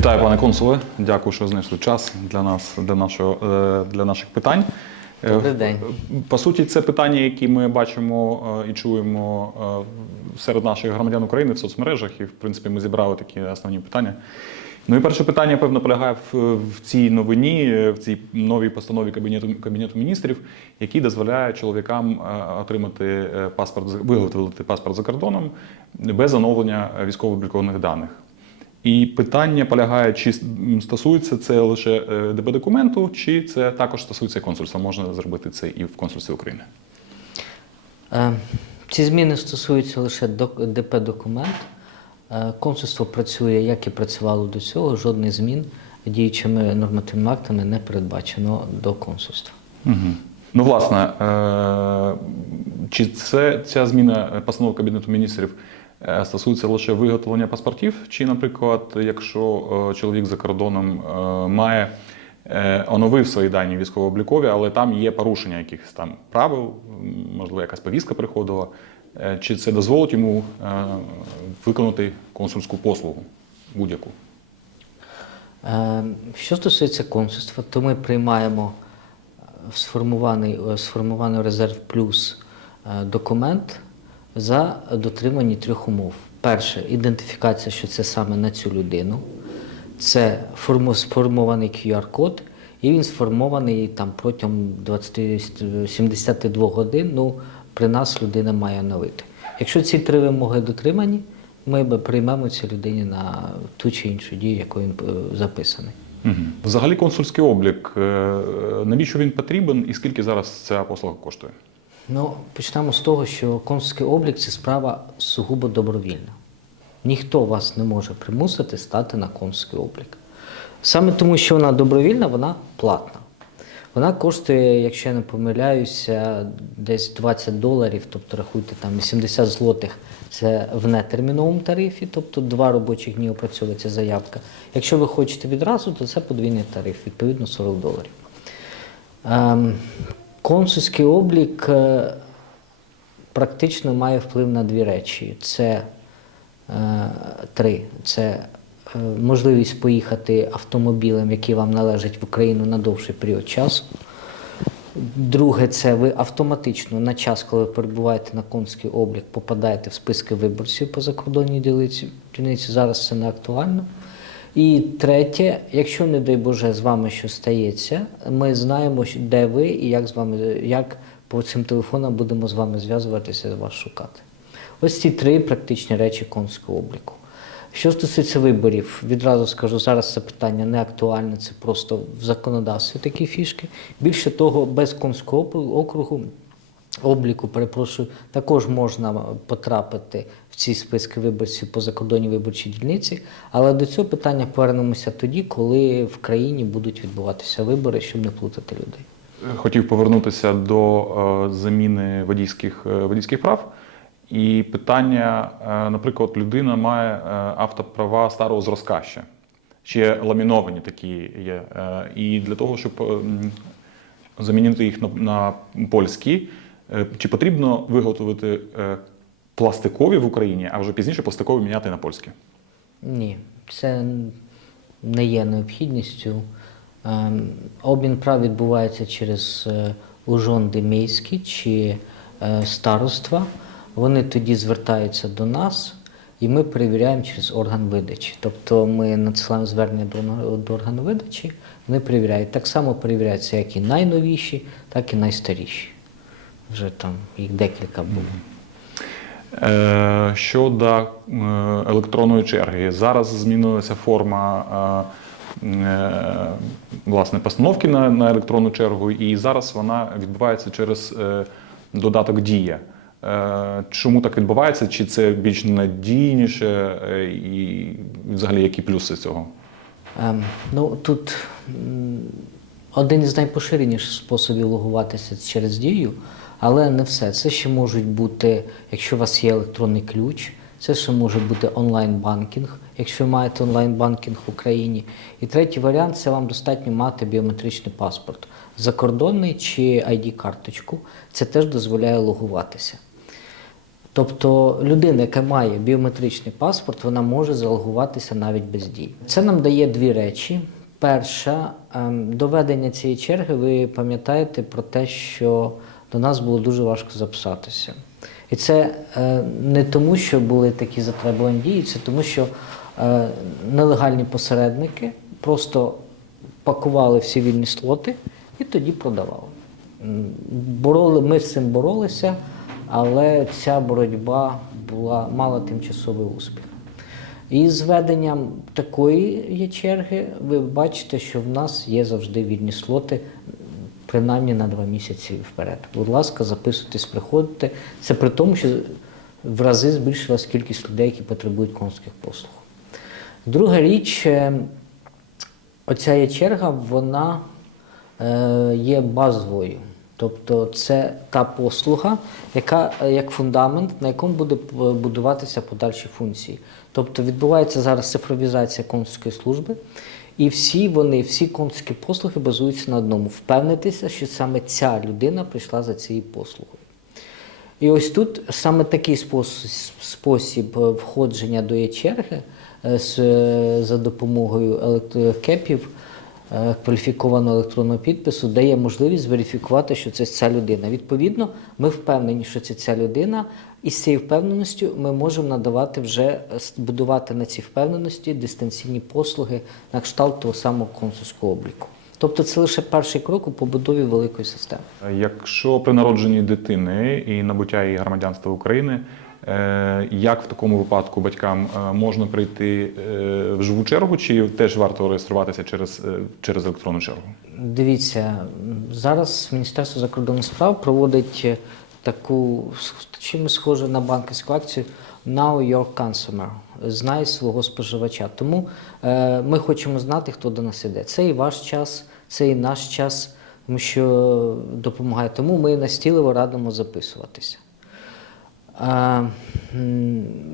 Вітаю, пане консуле. Дякую, що знайшли час для нас, для нашого е, для наших питань. Е, Добрий день. По суті, це питання, які ми бачимо е, і чуємо серед наших громадян України в соцмережах, і в принципі ми зібрали такі основні питання. Ну і перше питання, певно, полягає в, в цій новині, в цій новій постанові Кабінету, Кабінету міністрів, які дозволяє чоловікам отримати паспорт, виготовити паспорт за кордоном без оновлення військово-облікових даних. І питання полягає, чи стосується це лише е, ДБ-документу, чи це також стосується консульства. Можна зробити це і в консульстві України. Е, Ці зміни стосуються лише ДП-документ. Е, Консульство працює, як і працювало до цього, жодних змін діючими нормативними актами не передбачено до консульства. Угу. Ну, власне, чи це ця зміна постанови Кабінету міністрів стосується лише виготовлення паспортів, чи, наприклад, якщо е, чоловік за кордоном е, має е, оновив свої дані військово-облікові, але там є порушення якихось там правил, можливо, якась повістка приходила, е, чи це дозволить йому е, виконати консульську послугу будь-яку? Е, Що стосується консульства, то ми приймаємо е, сформований, е, сформований резерв плюс е, документ за дотримані трьох умов. Перше ідентифікація, що це саме на цю людину. Це сформований QR-код, і він сформований там протягом 20, 72 годин. Ну, при нас людина має оновити. Якщо ці три вимоги дотримані, ми приймемо цій людині на ту чи іншу дію, якою він е, записаний. Угу. Взагалі, консульський облік, е, навіщо він потрібен і скільки зараз ця послуга коштує? Ну, почнемо з того, що консульський облік це справа сугубо добровільна. Ніхто вас не може примусити стати на консульський облік. Саме тому, що вона добровільна, вона платна. Вона коштує, якщо я не помиляюся, десь 20 доларів, тобто рахуйте там 80 злотих це в нетерміновому тарифі, тобто два робочих дні опрацьовується заявка. Якщо ви хочете відразу, то це подвійний тариф, відповідно 40 доларів. Ем, консульський облік е, практично має вплив на дві речі. Це е, три. Це е, можливість поїхати автомобілем, який вам належить в Україну на довший період часу. Друге, це ви автоматично на час, коли ви перебуваєте на консульський облік, попадаєте в списки виборців по закордонній дільниці. Зараз це не актуально. І третє, якщо, не дай Боже, з вами щось стається, ми знаємо, де ви і як з вами, як по цим телефонам будемо з вами зв'язуватися, вас шукати. Ось ці три практичні речі консульського обліку. Що стосується виборів, відразу скажу, зараз це питання не актуальне, це просто в законодавстві такі фішки. Більше того, без конського округу обліку, перепрошую, також можна потрапити в ці списки виборців по закордонній виборчій дільниці. Але до цього питання повернемося тоді, коли в країні будуть відбуватися вибори, щоб не плутати людей. Хотів повернутися до е, заміни водійських, е, водійських прав. І питання, е, наприклад, людина має е, автоправа старого зразка ще, ще ламіновані такі є. Е, І для того, щоб е, замінити їх на, на польські, е, чи потрібно виготовити е, пластикові в Україні, а вже пізніше пластикові міняти на польські? Ні, це не є необхідністю. Ем, Обмін прав відбувається через е, ужонди міські чи е, староства. Вони тоді звертаються до нас, і ми перевіряємо через орган видачі. Тобто ми надсилаємо звернення до органу видачі, вони перевіряють. Так само перевіряються як і найновіші, так і найстаріші. Вже там їх декілька було. Е, Щодо е, електронної черги, зараз змінилася форма е, власне постановки на, на електронну чергу, і зараз вона відбувається через додаток Дія. Чому так відбувається? Чи це більш надійніше, і взагалі які плюси цього? Ем, ну, тут один із найпоширеніших способів логуватися через дію, але не все. Це ще можуть бути, якщо у вас є електронний ключ, це ще може бути онлайн-банкінг, якщо ви маєте онлайн-банкінг в Україні. І третій варіант це вам достатньо мати біометричний паспорт. Закордонний чи ID-карточку. Це теж дозволяє логуватися. Тобто людина, яка має біометричний паспорт, вона може залогуватися навіть без дій. Це нам дає дві речі. Перша, ем, доведення цієї черги, ви пам'ятаєте про те, що до нас було дуже важко записатися. І це е, не тому, що були такі затребувані дії, це тому, що е, нелегальні посередники просто пакували всі вільні слоти і тоді продавали. Бороли, ми з цим боролися, але ця боротьба була, мала тимчасовий успіх. І з введенням такої є черги, ви бачите, що в нас є завжди вільні слоти, принаймні на два місяці вперед. Будь ласка, записуйтесь, приходьте. Це при тому, що в рази збільшилась кількість людей, які потребують консульських послуг. Друга річ, е, оця є черга, вона е, є базовою. Тобто це та послуга, яка е, як фундамент, на якому буде будуватися подальші функції. Тобто відбувається зараз цифровізація консульської служби, і всі вони, всі консульські послуги базуються на одному: впевнитися, що саме ця людина прийшла за цією послугою. І ось тут саме такий спосіб, е, входження до є-черги е, е, за допомогою елект- кепів е, кваліфікованого електронного підпису дає можливість верифікувати, що це ця людина. Відповідно, ми впевнені, що це ця людина, і з цією впевненістю ми можемо надавати вже е, будувати на цій впевненості дистанційні послуги на кшталт того самого консульського обліку. Тобто це лише перший крок у побудові великої системи. Якщо при народженні дитини і набуття її громадянства України, е, як в такому випадку батькам е, можна прийти е, в живу чергу, чи теж варто реєструватися через, е, через електронну чергу? Дивіться, зараз Міністерство закордонних справ проводить е, таку чимось схоже на банківську акцію Now Your Consumer. Знай свого споживача. Тому е, ми хочемо знати, хто до нас іде. Це і ваш час, це і наш час, тому що допомагає. Тому ми настійливо радимо записуватися.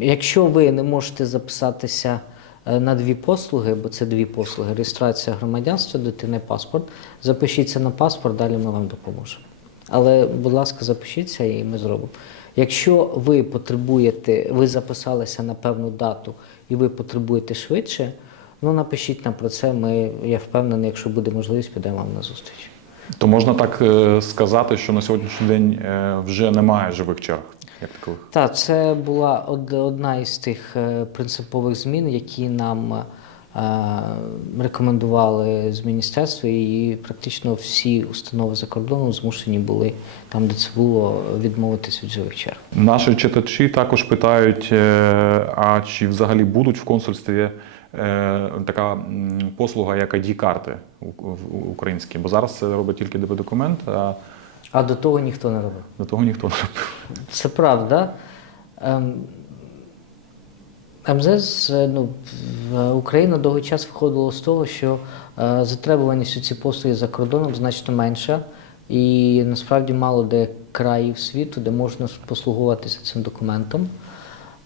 Якщо ви не можете записатися е, на дві послуги, бо це дві послуги: реєстрація громадянства, дитини, паспорт, запишіться на паспорт, далі ми вам допоможемо. Але, будь ласка, запишіться і ми зробимо. Якщо ви потребуєте, ви записалися на певну дату і ви потребуєте швидше, ну напишіть нам про це. Ми, я впевнений, якщо буде можливість, підемо вам на зустріч. То можна так е, сказати, що на сьогоднішній день е, вже немає живих черг, як такових. Так, це була одна із тих е, принципових змін, які нам е, рекомендували з міністерства, і практично всі установи за кордоном змушені були там, де це було, відмовитись від живих черг. Наші читачі також питають, е, а чи взагалі будуть в консульстві така послуга, як ID-карти в- українські? Бо зараз це робить тільки ДБ-документ, а А до того ніхто не робив. до того ніхто не робив. Це правда. Ем, МЗС, е, ну, Україна довгий час виходила з того, що е, затребуваність у ці послуги за кордоном значно менша, і насправді мало де країв світу, де можна послугуватися цим документом.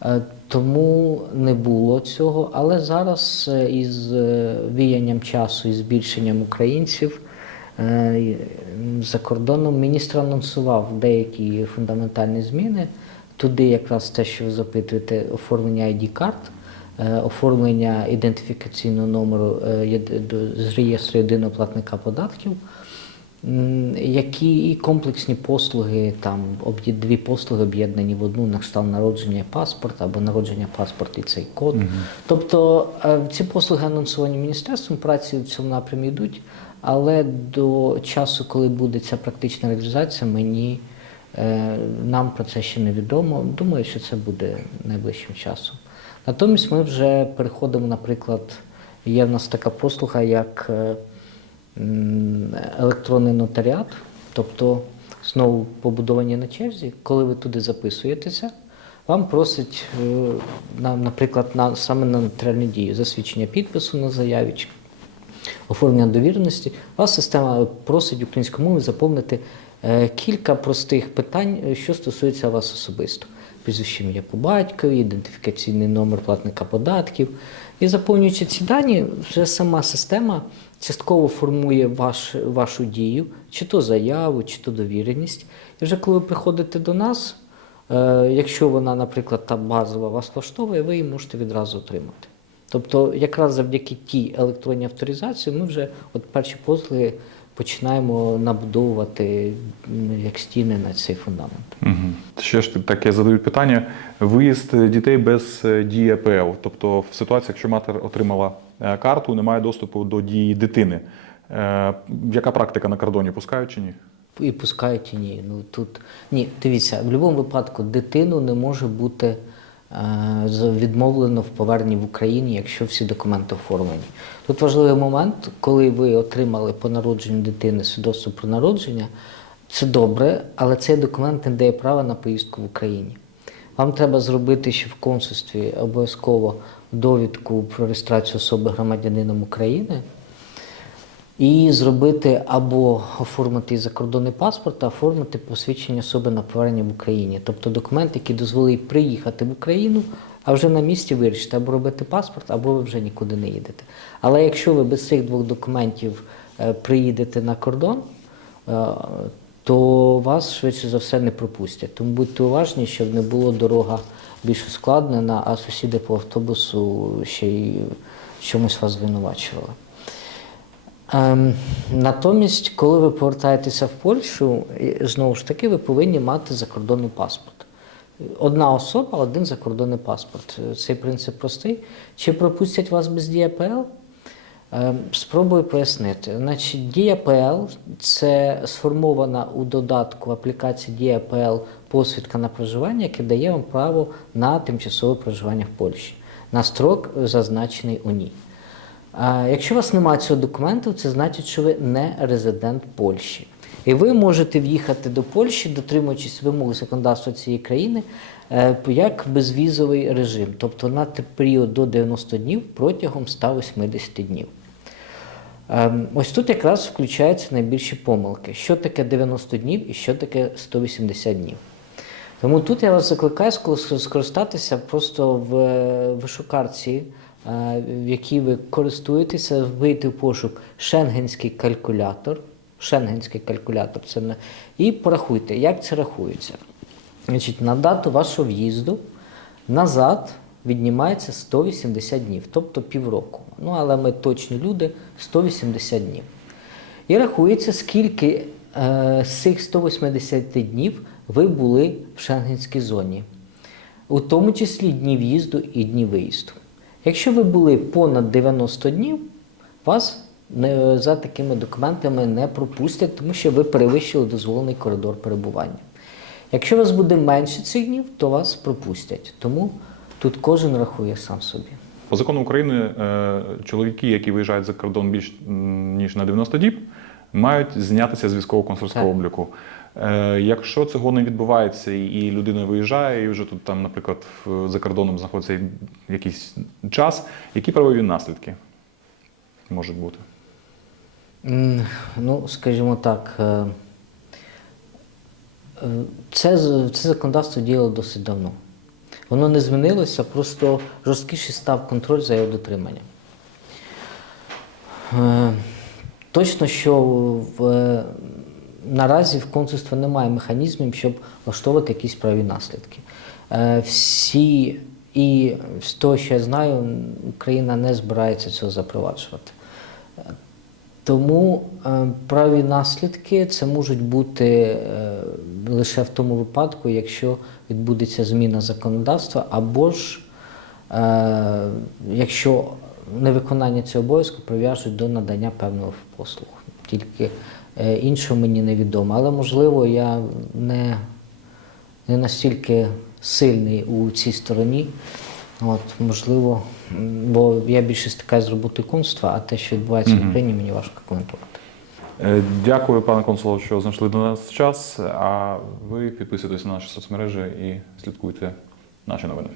Е, Тому не було цього. Але зараз із віянням часу і збільшенням українців за кордоном міністр анонсував деякі фундаментальні зміни. Туди якраз те, що ви запитуєте, оформлення ID-карт, е, оформлення ідентифікаційного номеру е, з реєстру єдиного платника податків. Які і комплексні послуги, там дві послуги об'єднані в одну на кшталт народження паспорт або народження паспорт і цей код. Тобто е, ці послуги анонсовані міністерством, праці в цьому напрямі йдуть, але до часу, коли буде ця практична реалізація, мені е, нам про це ще не відомо. Думаю, що це буде найближчим часом. Натомість ми вже переходимо, наприклад, є в нас така послуга, як е, електронний нотаріат, тобто знову побудовані на черзі, коли ви туди записуєтеся, вам просить, е, наприклад, на, саме на нотаріальну дію, засвідчення підпису на заяві оформлення довіреності, вас система просить українською мовою заповнити е, кілька простих питань, е, що стосується вас особисто. Прізвище ім'я по батькові, ідентифікаційний номер платника податків. І заповнюючи ці дані, вже сама система частково формує ваш, вашу дію, чи то заяву, чи то довіреність. І вже коли ви приходите до нас, Е, якщо вона, наприклад, та базова вас влаштовує, ви її можете відразу отримати. Тобто, якраз завдяки тій електронній авторизації ми вже от перші послуги починаємо набудовувати як стіни на цей фундамент. Угу. Ще ж таке задають питання: виїзд дітей без е, дії АПЛ. Тобто, в ситуації, якщо мати отримала е, карту, немає доступу до дії дитини. Е, Яка практика на кордоні пускають чи ні? І пускають і ні. Ну тут ні, дивіться, в будь-якому випадку дитину не може бути відмовлено в поверненні в Україні, якщо всі документи оформлені. Тут важливий момент, коли ви отримали по народженню дитини свідоцтво про народження, це добре, але цей документ не дає права на поїздку в Україні. Вам треба зробити ще в консульстві обов'язково довідку про реєстрацію особи громадянином України і зробити або оформити закордонний паспорт, а оформити посвідчення особи на повернення в Україні. Тобто документ, який дозволить приїхати в Україну, а вже на місці вирішити або робити паспорт, або ви вже нікуди не їдете. Але якщо ви без цих двох документів е, приїдете на кордон, е, то вас швидше за все не пропустять. Тому будьте уважні, щоб не було дорога більш ускладнена, а сусіди по автобусу ще й чомусь вас звинувачували. Ем, натомість, коли ви повертаєтеся в Польщу, знову ж таки, ви повинні мати закордонний паспорт. Одна особа, один закордонний паспорт. Цей принцип простий. Чи пропустять вас без ДІАПЛ? Ем, Спробую пояснити. Значить, ДІАПЛ – це сформована у додатку аплікації ДІАПЛ посвідка на проживання, яке дає вам право на тимчасове проживання в Польщі на строк, зазначений у ній. Якщо у вас немає цього документу, це значить, що ви не резидент Польщі. І ви можете в'їхати до Польщі, дотримуючись вимог законодавства цієї країни, е, як безвізовий режим, тобто на період до 90 днів протягом 180 днів. Ем, Ось тут якраз включаються найбільші помилки. Що таке 90 днів і що таке 180 днів. Тому тут я вас закликаю скористатися просто в е, вишукарці, е, в якій ви користуєтеся, вийти в пошук шенгенський калькулятор. Шенгенський калькулятор це не і порахуйте, як це рахується. Значить, на дату вашого в'їзду назад віднімається 180 днів, тобто півроку. Ну, але ми точні люди 180 днів. І рахується, скільки е, з цих 180 днів ви були в шенгенській зоні, у тому числі дні в'їзду і дні виїзду. Якщо ви були понад 90 днів, вас не, за такими документами не пропустять, тому що ви перевищили дозволений коридор перебування. Якщо у вас буде менше цих днів, то вас пропустять. Тому тут кожен рахує сам собі. По закону України е, чоловіки, які виїжджають за кордон більш ніж на 90 діб, мають знятися з військово-консульського обліку. Е, Якщо цього не відбувається і людина виїжджає, і вже тут там, наприклад, за кордоном знаходиться якийсь час, які правові наслідки можуть бути? Ну, скажімо так, е, е, це, це законодавство діяло досить давно. Воно не змінилося, просто жорсткіший став контроль за його дотриманням. Точно, що в, наразі в консульстві немає механізмів, щоб влаштовувати якісь праві наслідки. Е, Всі, і з того, що я знаю, Україна не збирається цього запроваджувати. Тому е, праві наслідки це можуть бути е, лише в тому випадку, якщо відбудеться зміна законодавства, або ж якщо невиконання цього обов'язку прив'яжуть до надання певного послуг. Тільки е, іншого мені невідомо. Але можливо, я не, не настільки сильний у цій стороні. От, можливо, бо я більше стикаюся з роботою консульства, а те, що відбувається в Україні, мені важко коментувати. Е, Дякую, пане консулу, що знайшли до нас час. А ви підписуйтесь на наші соцмережі і слідкуйте наші новини.